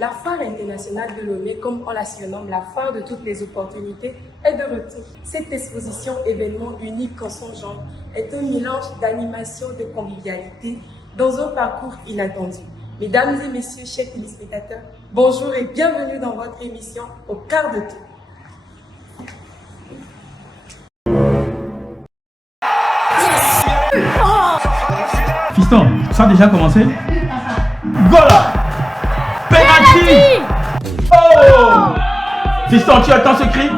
La foire internationale de Lomé, comme on la surnomme la foire de toutes les opportunités, est de retour. Cette exposition événement unique en son genre est un mélange d'animation, de convivialité dans un parcours inattendu. Mesdames et messieurs, chers téléspectateurs, bonjour et bienvenue dans votre émission Au quart de tour. Fiston, ça a déjà commencé? Goal! Penalty! Oh! Fiston, tu attends ce cri?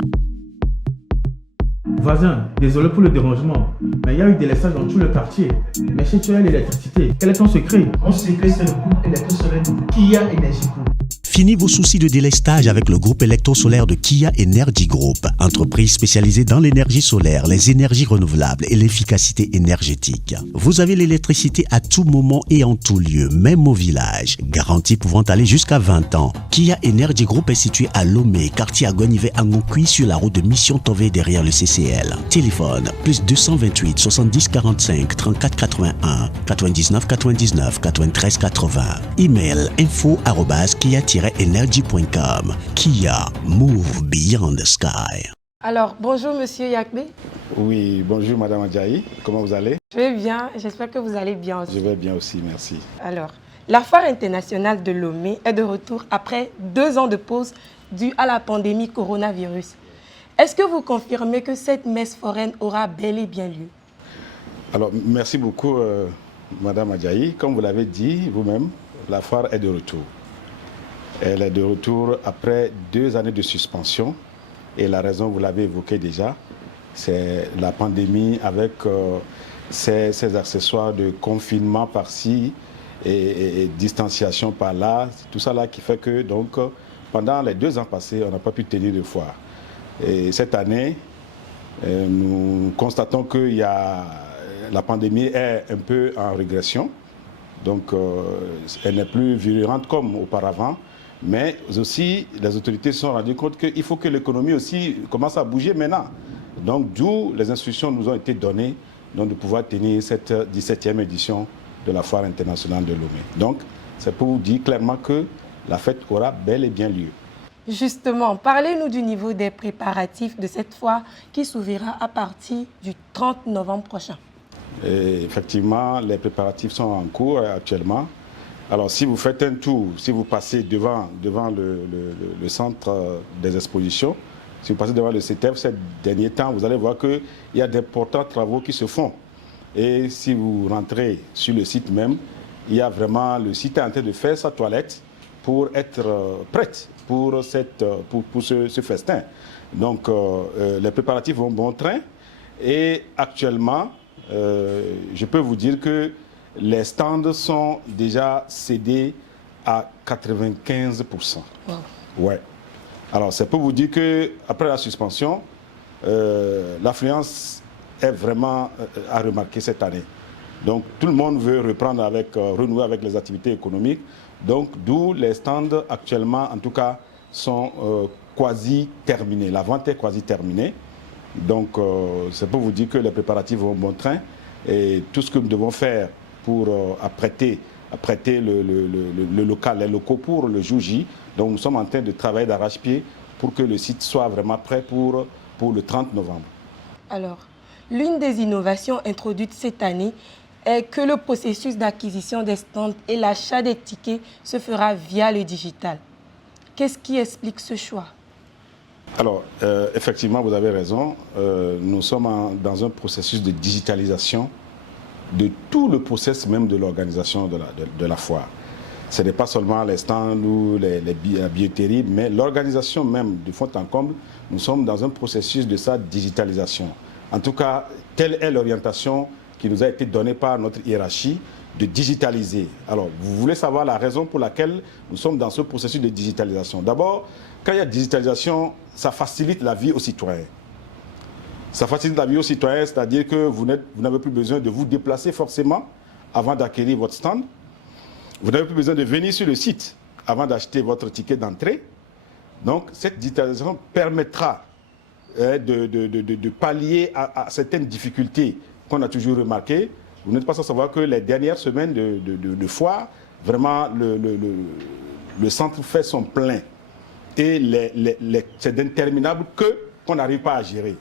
Voisin, désolé pour le dérangement, mais il y a eu des laissages dans tout le quartier. Mais chez tu as l'électricité, quel est ton secret? Mon secret, c'est le groupe électrosolaire de Kia Energy Group. Fini vos soucis de délestage avec le groupe électrosolaire de Kia Energy Group, entreprise spécialisée dans l'énergie solaire, les énergies renouvelables et l'efficacité énergétique. Vous avez l'électricité à tout moment et en tout lieu, même au village. Garantie pouvant aller jusqu'à 20 ans. Kia Energy Group est situé à Lomé, quartier Agonive Angokui, sur la route de Mission Tové derrière le CCL. Téléphone plus 228 70 45 34 81 99 99 93 80. Email info@kia-energy.com. Kia, move beyond the sky. Alors, bonjour Monsieur Yakbe. Oui, bonjour Madame Adjaï, comment vous allez? Je vais bien, j'espère que vous allez bien aussi. Je vais bien aussi, merci. Alors, la foire internationale de Lomé est de retour après 2 ans de pause due à la pandémie coronavirus. Est-ce que vous confirmez que cette messe foraine aura bel et bien lieu? Alors, merci beaucoup Madame Adjaï. Comme vous l'avez dit vous-même, la foire est de retour. Elle est de retour après 2 années de suspension. Et la raison, vous l'avez évoqué déjà, c'est la pandémie avec ses accessoires de confinement par-ci et distanciation par-là. Tout ça là qui fait que donc, pendant les 2 ans passés, on n'a pas pu tenir de foire. Et cette année, nous constatons que la pandémie est un peu en régression. Donc, elle n'est plus virulente comme auparavant. Mais aussi, les autorités se sont rendues compte qu'il faut que l'économie aussi commence à bouger maintenant. Donc, d'où les instructions nous ont été données donc, de pouvoir tenir cette 17e édition de la Foire internationale de Lomé. Donc, c'est pour vous dire clairement que la fête aura bel et bien lieu. Justement, parlez-nous du niveau des préparatifs de cette foire qui s'ouvrira à partir du 30 novembre prochain. Et effectivement, les préparatifs sont en cours actuellement. Alors, si vous faites un tour, si vous passez devant le centre des expositions, si vous passez devant le CETEF ces derniers temps, vous allez voir qu'il y a d'importants travaux qui se font. Et si vous rentrez sur le site même, il y a vraiment, le site est en train de faire sa toilette pour être prête pour ce festin. Donc, les préparatifs vont bon train. Et actuellement, je peux vous dire que les stands sont déjà cédés à 95%. Wow. Ouais. Alors, c'est pour vous dire qu'après la suspension, l'affluence est vraiment à remarquer cette année. Donc, tout le monde veut reprendre renouer avec les activités économiques. Donc, d'où les stands actuellement, en tout cas, sont quasi terminés. La vente est quasi terminée. Donc, c'est pour vous dire que les préparatifs vont bon train. Et tout ce que nous devons faire pour apprêter le local, les locaux pour le jour J. Donc nous sommes en train de travailler d'arrache-pied pour que le site soit vraiment prêt pour le 30 novembre. Alors, l'une des innovations introduites cette année est que le processus d'acquisition des stands et l'achat des tickets se fera via le digital. Qu'est-ce qui explique ce choix? Alors, effectivement, vous avez raison. Nous sommes dans un processus de digitalisation de tout le process même de l'organisation de la foire. Ce n'est pas seulement les stands ou la billetterie, mais l'organisation même de fond en comble, nous sommes dans un processus de sa digitalisation. En tout cas, telle est l'orientation qui nous a été donnée par notre hiérarchie de digitaliser. Alors, vous voulez savoir la raison pour laquelle nous sommes dans ce processus de digitalisation. D'abord, quand il y a digitalisation, ça facilite la vie aux citoyens. Ça facilite la vie aux citoyens, c'est-à-dire que vous n'avez plus besoin de vous déplacer forcément avant d'acquérir votre stand. Vous n'avez plus besoin de venir sur le site avant d'acheter votre ticket d'entrée. Donc, cette digitalisation permettra de pallier à certaines difficultés qu'on a toujours remarquées. Vous n'êtes pas sans savoir que les dernières semaines de foire, vraiment, le centre fait son plein et c'est interminable qu'on n'arrive pas à gérer.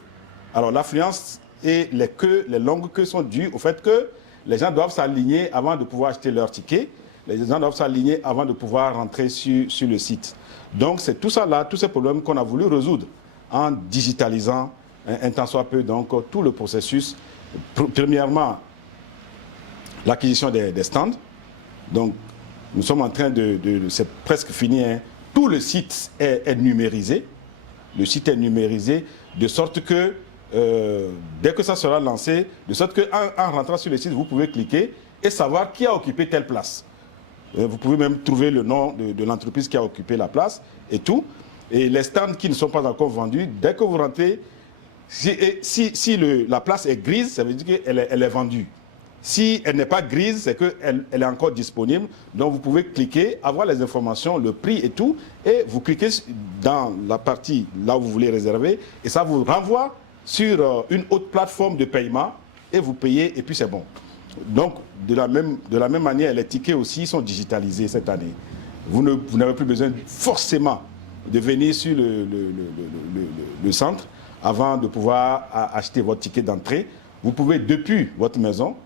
Alors l'affluence et les longues queues sont dues au fait que les gens doivent s'aligner avant de pouvoir acheter leur ticket. Les gens doivent s'aligner avant de pouvoir rentrer sur le site. Donc c'est tout ça là, tous ces problèmes qu'on a voulu résoudre en digitalisant un tant soit peu donc tout le processus. Premièrement, l'acquisition des stands. Donc nous sommes en train c'est presque fini, hein. Tout le site est numérisé. Le site est numérisé de sorte que dès que ça sera lancé, de sorte qu'en rentrant sur le site, vous pouvez cliquer et savoir qui a occupé telle place. Vous pouvez même trouver le nom de l'entreprise qui a occupé la place et tout. Et les stands qui ne sont pas encore vendus, dès que vous rentrez, si la place est grise, ça veut dire qu'elle est vendue. Si elle n'est pas grise, c'est qu'elle est encore disponible. Donc vous pouvez cliquer, avoir les informations, le prix et tout, et vous cliquez dans la partie là où vous voulez réserver, et ça vous renvoie sur une autre plateforme de paiement, et vous payez, et puis c'est bon. Donc de la même manière, les tickets aussi sont digitalisés cette année. Vous n'avez plus besoin forcément de venir sur le centre avant de pouvoir acheter votre ticket d'entrée. Vous pouvez depuis votre maison,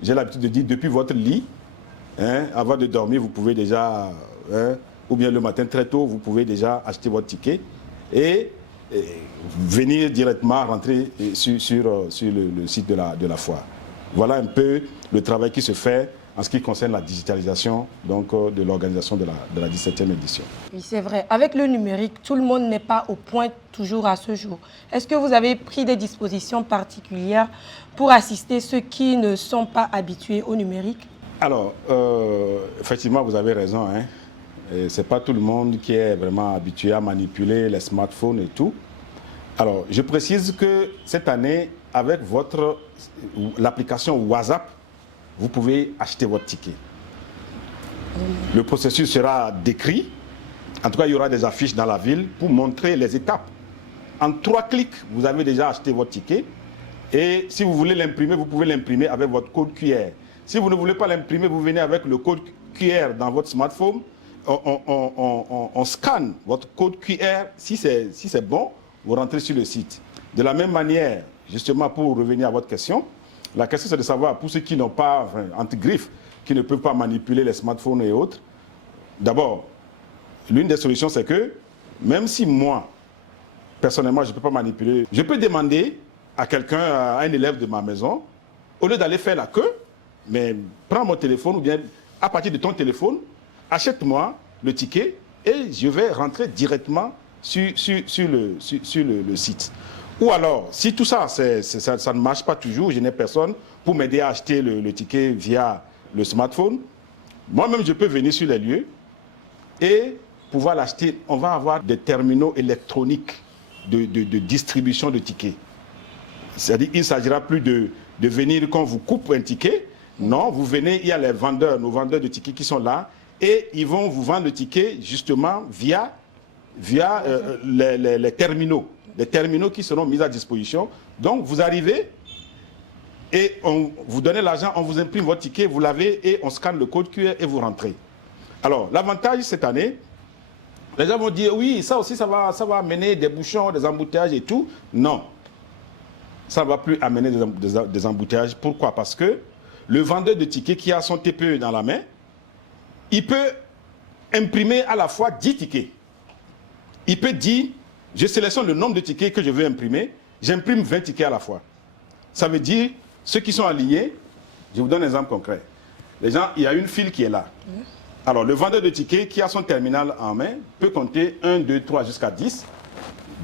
j'ai l'habitude de dire depuis votre lit, hein, avant de dormir, vous pouvez déjà, ou bien le matin très tôt, vous pouvez déjà acheter votre ticket et venir directement rentrer sur le site de la foire. Voilà un peu le travail qui se fait en ce qui concerne la digitalisation donc, de l'organisation de la 17e édition. Oui, c'est vrai. Avec le numérique, tout le monde n'est pas au point toujours à ce jour. Est-ce que vous avez pris des dispositions particulières pour assister ceux qui ne sont pas habitués au numérique? Alors, effectivement, vous avez raison. Hein. Ce n'est pas tout le monde qui est vraiment habitué à manipuler les smartphones et tout. Alors, je précise que cette année, avec l'application WhatsApp, vous pouvez acheter votre ticket. Le processus sera décrit. En tout cas, il y aura des affiches dans la ville pour montrer les étapes. En 3 clics, vous avez déjà acheté votre ticket. Et si vous voulez l'imprimer, vous pouvez l'imprimer avec votre code QR. Si vous ne voulez pas l'imprimer, vous venez avec le code QR dans votre smartphone. On scanne votre code QR. Si c'est bon, vous rentrez sur le site. De la même manière, justement, pour revenir à votre question, la question c'est de savoir, pour ceux qui n'ont pas, entre griffes, qui ne peuvent pas manipuler les smartphones et autres, d'abord, l'une des solutions c'est que, même si moi, personnellement, je ne peux pas manipuler, je peux demander à quelqu'un, à un élève de ma maison, au lieu d'aller faire la queue, mais prends mon téléphone ou bien à partir de ton téléphone, achète-moi le ticket et je vais rentrer directement sur le site. Ou alors, si tout ça, ça ne marche pas toujours, je n'ai personne pour m'aider à acheter le ticket via le smartphone, moi-même je peux venir sur les lieux et pouvoir l'acheter. On va avoir des terminaux électroniques de distribution de tickets. C'est-à-dire qu'il ne s'agira plus de venir quand on vous coupe un ticket. Non, vous venez, il y a les vendeurs, nos vendeurs de tickets qui sont là et ils vont vous vendre le ticket justement via les terminaux. Les terminaux qui seront mis à disposition. Donc, vous arrivez et on vous donne l'argent, on vous imprime votre ticket, vous l'avez et on scanne le code QR et vous rentrez. Alors, l'avantage cette année, les gens vont dire, oui, ça aussi, ça va amener des bouchons, des embouteillages et tout. Non, ça ne va plus amener des embouteillages. Pourquoi? Parce que le vendeur de tickets qui a son TPE dans la main, il peut imprimer à la fois 10 tickets. Il peut dire, je sélectionne le nombre de tickets que je veux imprimer, j'imprime 20 tickets à la fois. Ça veut dire, ceux qui sont alignés, je vous donne un exemple concret. Les gens, il y a une file qui est là. Alors, le vendeur de tickets qui a son terminal en main peut compter 1, 2, 3 jusqu'à 10.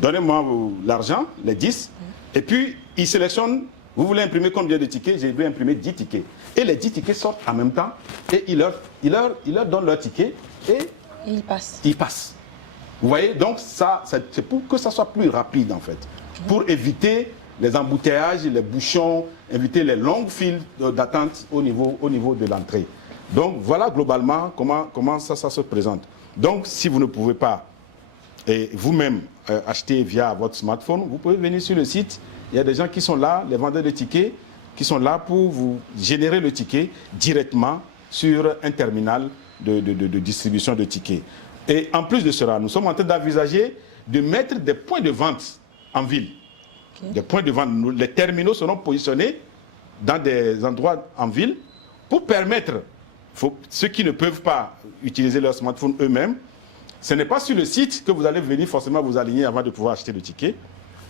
Donnez-moi l'argent, les 10. Et puis, il sélectionne, vous voulez imprimer combien de tickets? Je vais imprimer 10 tickets. Et les 10 tickets sortent en même temps et il leur donne leur ticket et il passe. Ils passent. Vous voyez, donc c'est pour que ça soit plus rapide en fait. Pour éviter les embouteillages, les bouchons, éviter les longues files d'attente au niveau de l'entrée. Donc voilà globalement comment ça se présente. Donc si vous ne pouvez pas vous-même acheter via votre smartphone, vous pouvez venir sur le site. Il y a des gens qui sont là, les vendeurs de tickets, qui sont là pour vous générer le ticket directement sur un terminal de distribution de tickets. Et en plus de cela, nous sommes en train d'envisager de mettre des points de vente en ville. Okay. Des points de vente. Les terminaux seront positionnés dans des endroits en ville pour permettre ceux qui ne peuvent pas utiliser leur smartphone eux-mêmes. Ce n'est pas sur le site que vous allez venir forcément vous aligner avant de pouvoir acheter le ticket.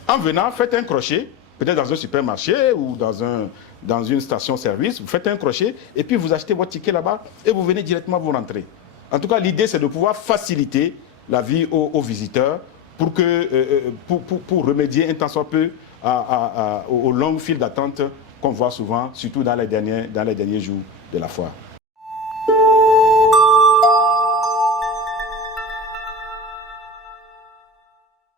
En venant, faites un crochet, peut-être dans un supermarché ou dans une station-service, vous faites un crochet et puis vous achetez votre ticket là-bas et vous venez directement vous rentrer. En tout cas, l'idée, c'est de pouvoir faciliter la vie aux visiteurs pour remédier un tant soit peu aux longues files d'attente qu'on voit souvent, surtout dans les derniers jours de la foire.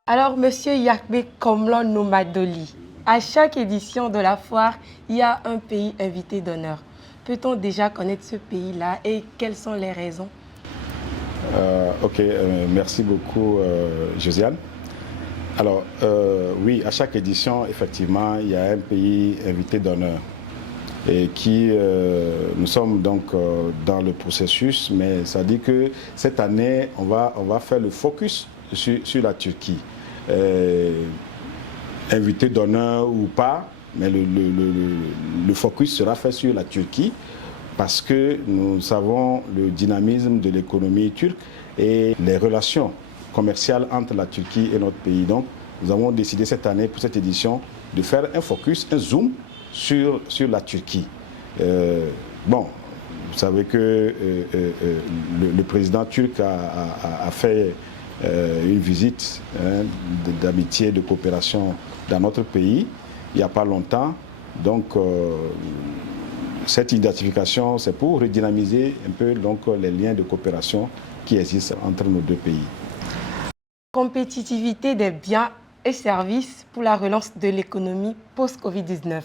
Alors, Monsieur Yakbe Komlon Nomadoli, à chaque édition de la foire, il y a un pays invité d'honneur. Peut-on déjà connaître ce pays-là et quelles sont les raisons? Merci beaucoup, Josiane. Alors, oui, à chaque édition, effectivement, il y a un pays invité d'honneur. Et nous sommes donc dans le processus, mais ça dit que cette année, on va faire le focus sur la Turquie. Invité d'honneur ou pas, mais le focus sera fait sur la Turquie parce que nous savons le dynamisme de l'économie turque et les relations commerciales entre la Turquie et notre pays. Donc, nous avons décidé cette année, pour cette édition, de faire un focus, un zoom sur la Turquie. Vous savez que le président turc a fait une visite d'amitié, de coopération dans notre pays il n'y a pas longtemps. Donc, cette identification, c'est pour redynamiser un peu les liens de coopération qui existent entre nos deux pays. Compétitivité des biens et services pour la relance de l'économie post-Covid-19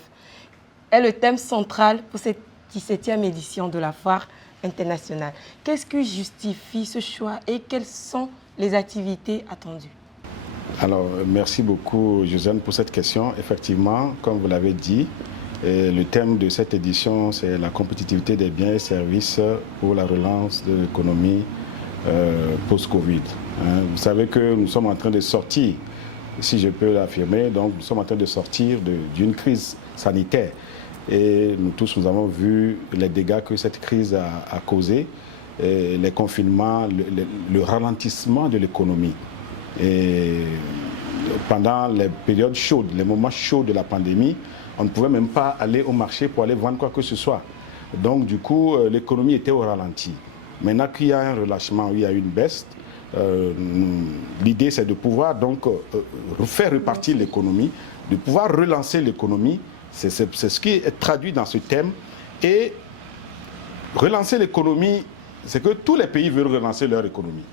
est le thème central pour cette 17e édition de la foire internationale. Qu'est-ce qui justifie ce choix et quelles sont les activités attendues? Alors, merci beaucoup, Josiane, pour cette question. Effectivement, comme vous l'avez dit, le thème de cette édition, c'est la compétitivité des biens et services pour la relance de l'économie post-Covid. Vous savez que nous sommes en train de sortir, si je peux l'affirmer, donc nous sommes en train de sortir d'une crise sanitaire. Et nous tous, nous avons vu les dégâts que cette crise a causés, les confinements, le ralentissement de l'économie. Et pendant les périodes chaudes, les moments chauds de la pandémie, on ne pouvait même pas aller au marché pour aller vendre quoi que ce soit. Donc du coup, l'économie était au ralenti. Maintenant qu'il y a un relâchement, il y a une baisse, l'idée c'est de pouvoir donc faire repartir l'économie, de pouvoir relancer l'économie. C'est ce qui est traduit dans ce thème. Et relancer l'économie, c'est que tous les pays veulent relancer leur économie.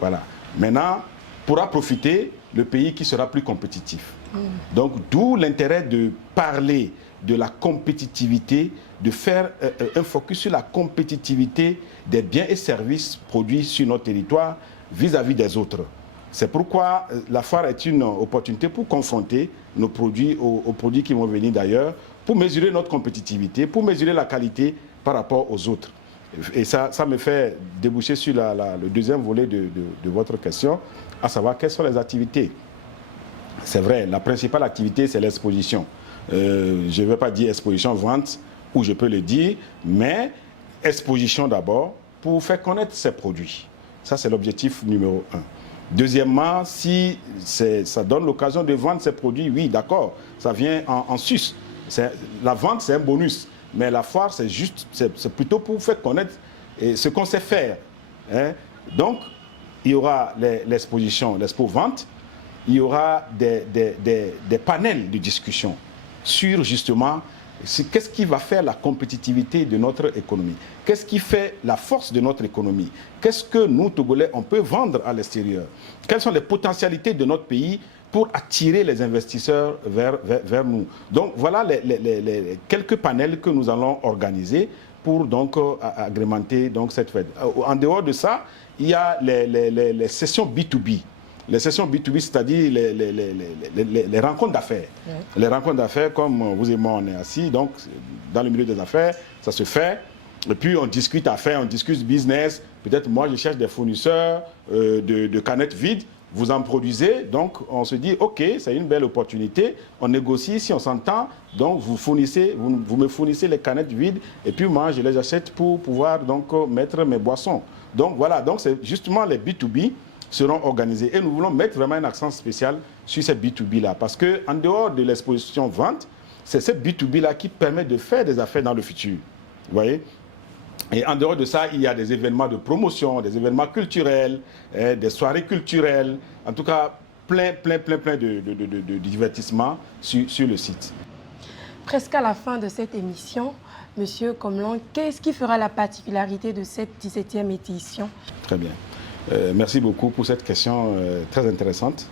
Voilà. Maintenant, pourra profiter le pays qui sera plus compétitif. Donc, d'où l'intérêt de parler de la compétitivité, de faire un focus sur la compétitivité des biens et services produits sur notre territoire vis-à-vis des autres. C'est pourquoi la foire est une opportunité pour confronter nos produits aux produits qui vont venir d'ailleurs, pour mesurer notre compétitivité, pour mesurer la qualité par rapport aux autres. Et ça me fait déboucher sur le deuxième volet de votre question, à savoir quelles sont les activités. C'est vrai, la principale activité, c'est l'exposition. Je ne vais pas dire exposition vente, ou je peux le dire, mais exposition d'abord pour faire connaître ces produits. Ça, c'est l'objectif numéro 1. Deuxièmement, si ça donne l'occasion de vendre ces produits, oui, d'accord, ça vient en sus. La vente, c'est un bonus. Mais la foire, c'est plutôt pour faire connaître ce qu'on sait faire. Hein. Donc, il y aura l'exposition, l'expo-vente, il y aura des panels de discussion sur justement qu'est-ce qui va faire la compétitivité de notre économie, qu'est-ce qui fait la force de notre économie, qu'est-ce que nous, Togolais, on peut vendre à l'extérieur, quelles sont les potentialités de notre pays pour attirer les investisseurs vers nous. Donc voilà les quelques panels que nous allons organiser pour donc agrémenter donc cette fête. En dehors de ça, il y a les sessions B2B. Les sessions B2B, c'est-à-dire les rencontres d'affaires. Les rencontres d'affaires, comme vous et moi, on est assis, donc dans le milieu des affaires, ça se fait. Et puis on discute affaires, on discute business. Peut-être moi je cherche des fournisseurs de canettes vides. Vous en produisez, donc on se dit ok, c'est une belle opportunité. On négocie si on s'entend. Donc vous me fournissez les canettes vides et puis moi je les achète pour pouvoir donc mettre mes boissons. Donc voilà, donc c'est justement les B2B seront organisés et nous voulons mettre vraiment un accent spécial sur ces B2B là parce que en dehors de l'exposition vente, c'est cette B2B là qui permet de faire des affaires dans le futur. Vous voyez? Et en dehors de ça, il y a des événements de promotion, des événements culturels, des soirées culturelles, en tout cas plein de divertissements sur le site. Presque à la fin de cette émission, Monsieur Komlan, qu'est-ce qui fera la particularité de cette 17e édition? Très bien. Merci beaucoup pour cette question très intéressante.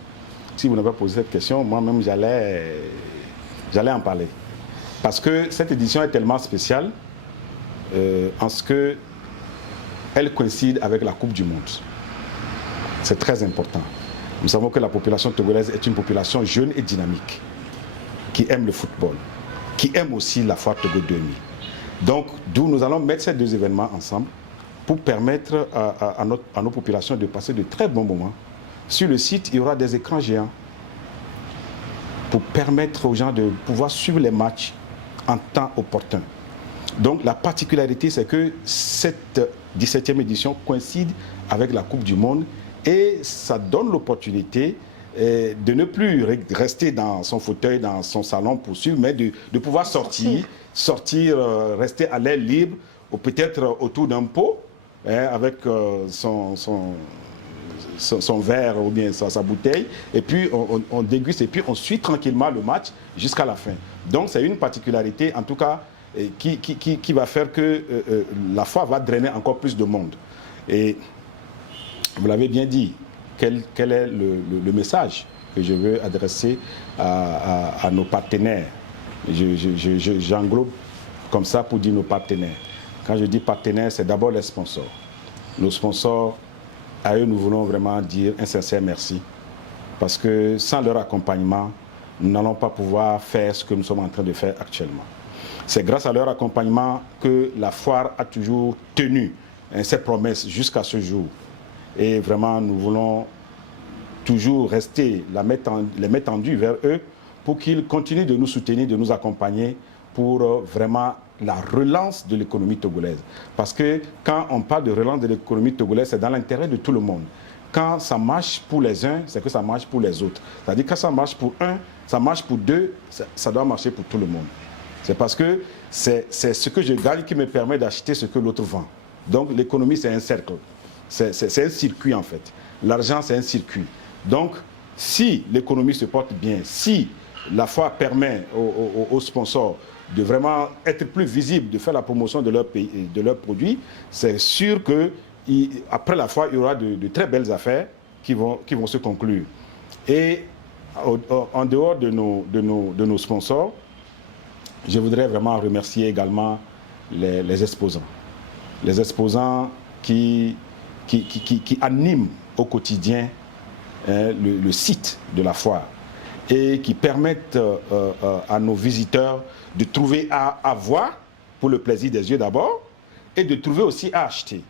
Si vous n'avez pas posé cette question, moi-même j'allais en parler. Parce que cette édition est tellement spéciale en ce qu'elle coïncide avec la Coupe du Monde. C'est très important. Nous savons que la population togolaise est une population jeune et dynamique, qui aime le football, qui aime aussi la foire Togo 2000. Donc, d'où nous allons mettre ces deux événements ensemble pour permettre à nos populations de passer de très bons moments. Sur le site, il y aura des écrans géants pour permettre aux gens de pouvoir suivre les matchs en temps opportun. Donc la particularité, c'est que cette 17e édition coïncide avec la Coupe du Monde et ça donne l'opportunité de ne plus rester dans son fauteuil, dans son salon pour suivre, mais de pouvoir sortir, rester à l'air libre, ou peut-être autour d'un pot, avec son verre ou bien sa bouteille, et puis on déguste et puis on suit tranquillement le match jusqu'à la fin. Donc c'est une particularité, en tout cas, qui va faire que la foire va drainer encore plus de monde. Et vous l'avez bien dit, quel est le message que je veux adresser à nos partenaires? J'englobe comme ça pour dire nos partenaires. Quand je dis partenaires, c'est d'abord les sponsors. Nos sponsors, à eux, nous voulons vraiment dire un sincère merci. Parce que sans leur accompagnement, nous n'allons pas pouvoir faire ce que nous sommes en train de faire actuellement. C'est grâce à leur accompagnement que la foire a toujours tenu ses promesses jusqu'à ce jour. Et vraiment, nous voulons toujours rester les mettre tendus vers eux pour qu'ils continuent de nous soutenir, de nous accompagner pour vraiment la relance de l'économie togolaise. Parce que quand on parle de relance de l'économie togolaise, c'est dans l'intérêt de tout le monde. Quand ça marche pour les uns, c'est que ça marche pour les autres. C'est-à-dire que quand ça marche pour un, ça marche pour deux, ça doit marcher pour tout le monde. C'est parce que c'est ce que je gagne qui me permet d'acheter ce que l'autre vend. Donc l'économie, c'est un cercle. C'est un circuit en fait. L'argent, c'est un circuit. Donc, si l'économie se porte bien, si la foire permet aux sponsors de vraiment être plus visibles, de faire la promotion de leur pays, de leurs produits, c'est sûr que après la foire, il y aura de très belles affaires qui vont se conclure. Et en dehors de nos sponsors, je voudrais vraiment remercier également les exposants. Les exposants qui animent au quotidien le site de la foire et qui permettent à nos visiteurs de trouver à voir pour le plaisir des yeux d'abord et de trouver aussi à acheter.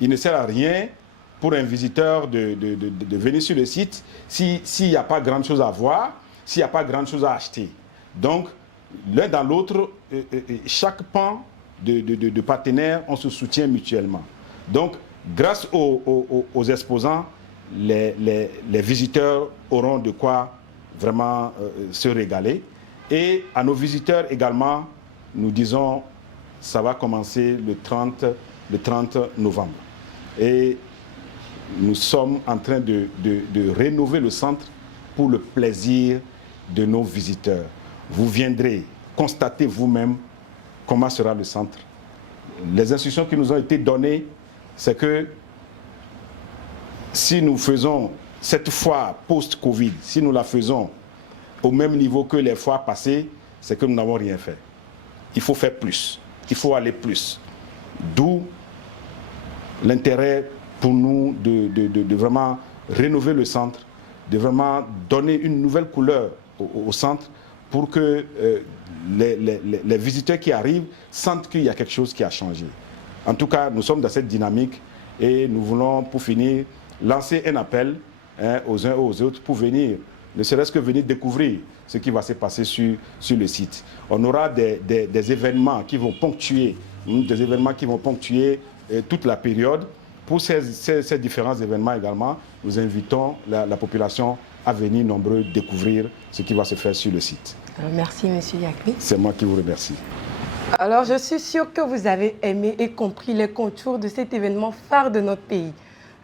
Il ne sert à rien pour un visiteur de venir sur le site s'il n'y a pas grand chose à voir, s'il n'y a pas grand chose à acheter. Donc, l'un dans l'autre, chaque pan de partenaires, on se soutient mutuellement. Donc, grâce aux exposants, les visiteurs auront de quoi vraiment se régaler. Et à nos visiteurs également, nous disons, ça va commencer le 30 novembre. Et nous sommes en train de rénover le centre pour le plaisir de nos visiteurs. Vous viendrez constater vous-même comment sera le centre. Les instructions qui nous ont été données, c'est que si nous faisons cette foire post-Covid, si nous la faisons au même niveau que les foires passées, c'est que nous n'avons rien fait. Il faut faire plus, il faut aller plus. D'où l'intérêt pour nous de vraiment rénover le centre, de vraiment donner une nouvelle couleur au centre pour que les visiteurs qui arrivent sentent qu'il y a quelque chose qui a changé. En tout cas, nous sommes dans cette dynamique et nous voulons, pour finir, lancer un appel aux uns et aux autres pour venir, ne serait-ce que venir découvrir ce qui va se passer sur le site. On aura des événements qui vont ponctuer, toute la période. Pour ces différents événements également, nous invitons la population à venir nombreux découvrir ce qui va se faire sur le site. Merci, M. Yakmi. C'est moi qui vous remercie. Alors, je suis sûre que vous avez aimé et compris les contours de cet événement phare de notre pays.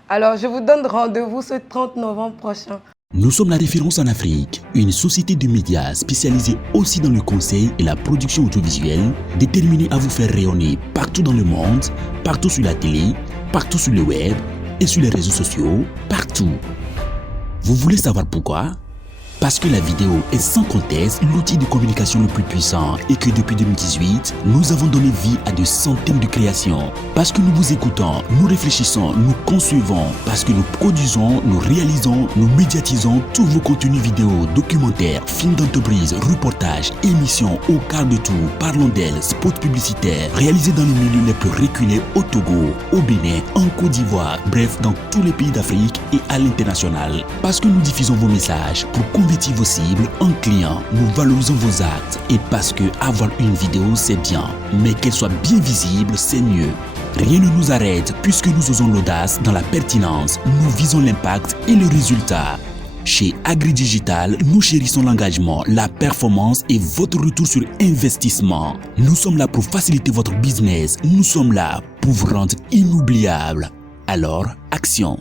Alors, je vous donne rendez-vous ce 30 novembre prochain. Nous sommes la référence en Afrique, une société de médias spécialisée aussi dans le conseil et la production audiovisuelle, déterminée à vous faire rayonner partout dans le monde, partout sur la télé, partout sur le web et sur les réseaux sociaux, partout. Vous voulez savoir pourquoi ? Parce que la vidéo est sans conteste l'outil de communication le plus puissant et que depuis 2018, nous avons donné vie à de centaines de créations. Parce que nous vous écoutons, nous réfléchissons, nous concevons, parce que nous produisons, nous réalisons, nous médiatisons tous vos contenus vidéo, documentaires, films d'entreprise, reportages, émissions, au quart de tout, parlons d'elle, spots publicitaires, réalisés dans les milieux les plus reculés au Togo, au Bénin, en Côte d'Ivoire, bref, dans tous les pays d'Afrique et à l'international. Parce que nous diffusons vos messages pour convertir vos cibles en clients, nous valorisons vos actes et parce que avoir une vidéo c'est bien, mais qu'elle soit bien visible c'est mieux. Rien ne nous arrête puisque nous osons l'audace dans la pertinence, nous visons l'impact et le résultat. Chez AgriDigital, nous chérissons l'engagement, la performance et votre retour sur investissement. Nous sommes là pour faciliter votre business, nous sommes là pour vous rendre inoubliable. Alors, action!